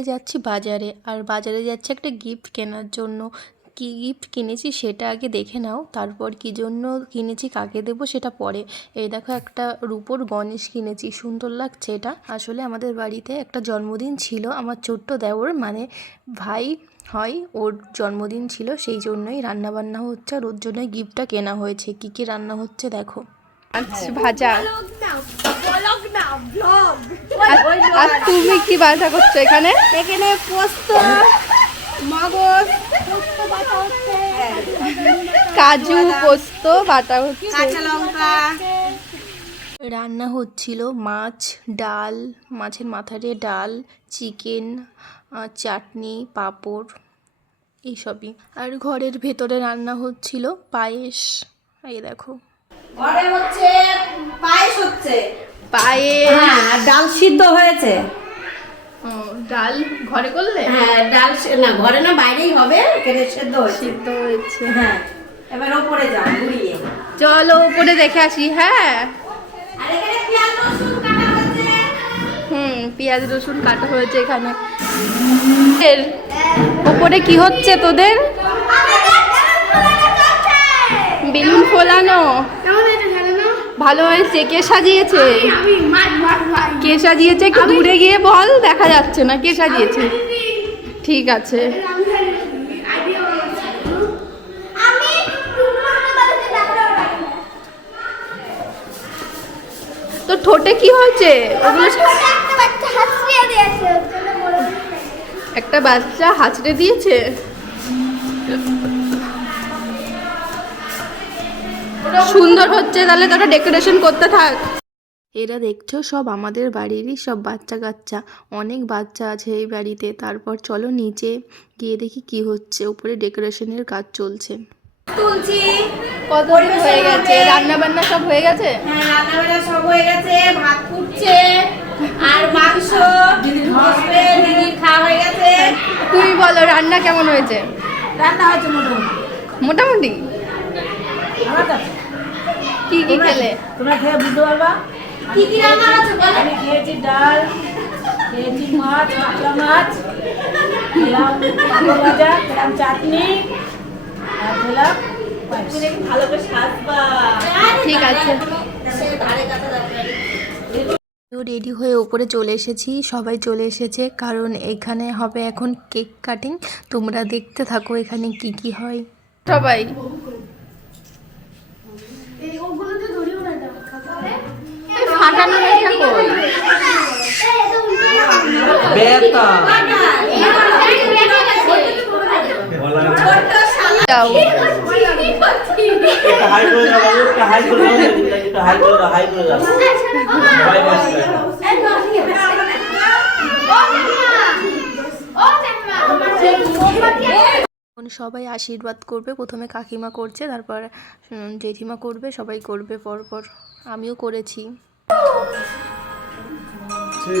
হয়ে যাচ্ছি বাজারে। আর বাজারে যাচ্ছি একটা গিফট কেনার জন্য। কী গিফট কিনেছি সেটা আগে দেখে নাও। তারপর কী জন্য কিনেছি, কাকে দেবো সেটা পরে। এই দেখো একটা রূপোর গণেশ কিনেছি, সুন্দর লাগছে এটা। আসলে আমাদের বাড়িতে একটা জন্মদিন ছিল, আমার ছোট্ট দেওর। মানে ভাই হয়, ওর জন্মদিন ছিল, সেই জন্যই রান্না বান্না হচ্ছে আর ওর জন্যই গিফটটা কেনা হয়েছে। কী কী রান্না হচ্ছে দেখো। আচ্ছা ভাজা। আর- তুমি কি বাজা করছ এখানে? এখানে পোস্ত মগজ কাজু পোস্ত বাটা হচ্ছে। কাঁচা লঙ্কা। রান্না হচ্ছিল মাছ ডাল মাছের মাথা দিয়ে ডাল চিকেন চাটনি পাঁপড় এইসবই। আর ঘরের ভেতরে রান্না হচ্ছিল পায়েস। এই দেখো। ঘরে হচ্ছে পায়েস হচ্ছে। পায়ে হ্যাঁ আর ডাল সিদ্ধ হয়েছে। ডাল ঘরে করলে? হ্যাঁ ডাল না ঘরে না বাইরেই হবে এখানে সেদ্ধ সিদ্ধ হয়েছে। হ্যাঁ এবার ওপরে যাও ঘুরিয়ে। চলো উপরে দেখে আসি হ্যাঁ। আর এখানে পেঁয়াজ রসুন কাটা হচ্ছে হুম পেঁয়াজ রসুন কাটা হয়েছে এখানে। এর উপরে কি হচ্ছে তোদের? বেলুন ভালো হয়েছে। কে সাজিয়েছে? কে সাজিয়েছে? একটু দূরে গিয়ে বল দেখা যাচ্ছে না। কে সাজিয়েছে? ঠিক আছে। তো ঠোঁটে কি হয়েছে? একটা বাচ্চা হাঁচড়ে দিয়েছে? সুন্দর হচ্ছে তাহলে তোরা ডেকোরেশন করতে থাক। এরা দেখছ সব আমাদের বাড়িরই সব বাচ্চা কাচ্চা অনেক বাচ্চা আছে এই বাড়িতে। তারপর চলো নিচে গিয়ে দেখি কি হচ্ছে। উপরে ডেকোরেশনের কাজ চলছে। তুলছি। কত হয়ে গেছে? রান্না বান্না সব হয়ে গেছে? হ্যাঁ রান্না বান্না সব হয়ে গেছে। ভাত ফুটছে। আর মাংস দিদির খাওয়া হয়ে গেছে। তুমি বলো রান্না কেমন হয়েছে? রান্না হয়েছে মোটামুটি। মোটামুটি। কি কি খেলে? তোমরা খেয়ে বুঝতে পারবা? কি কি রান্না হয়েছে বলো? আমি খেয়েছি ডাল খেয়েছি মাছ কাঁচা মাছ খেলাম ভাজা খেলাম চাটনি আর খেলাম ভালো করে সাজবা। ঠিক আছে। ধারে কাছে দরকার রেডি হয়ে ওপরে চলে এসেছি। সবাই চলে এসেছে কারণ এখানে হবে এখন কেক কাটিং। তোমরা দেখতে থাকো এখানে কি কি হয়। সবাই। সবাই আশীর্বাদ করবে প্রথমে কাকিমা করছে তারপর জেঠিমা করবে সবাই করবে পরপর। আমিও করেছি। ওই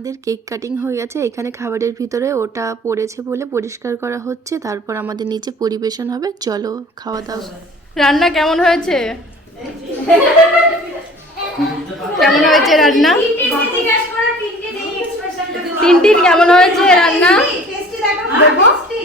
আমাদের কেক কাটিং হয়ে গেছে এখানে খাবারের ভিতরে ওটা পড়েছে বলে পরিষ্কার করা হচ্ছে তারপর আমাদের নিচে পরিবেশন হবে চলো খাওয়া দাওয়া। রান্না কেমন হয়েছে? কেমন হয়েছে রান্না? টিনটিন কেমন হয়েছে রান্না? দেখো টেস্টি।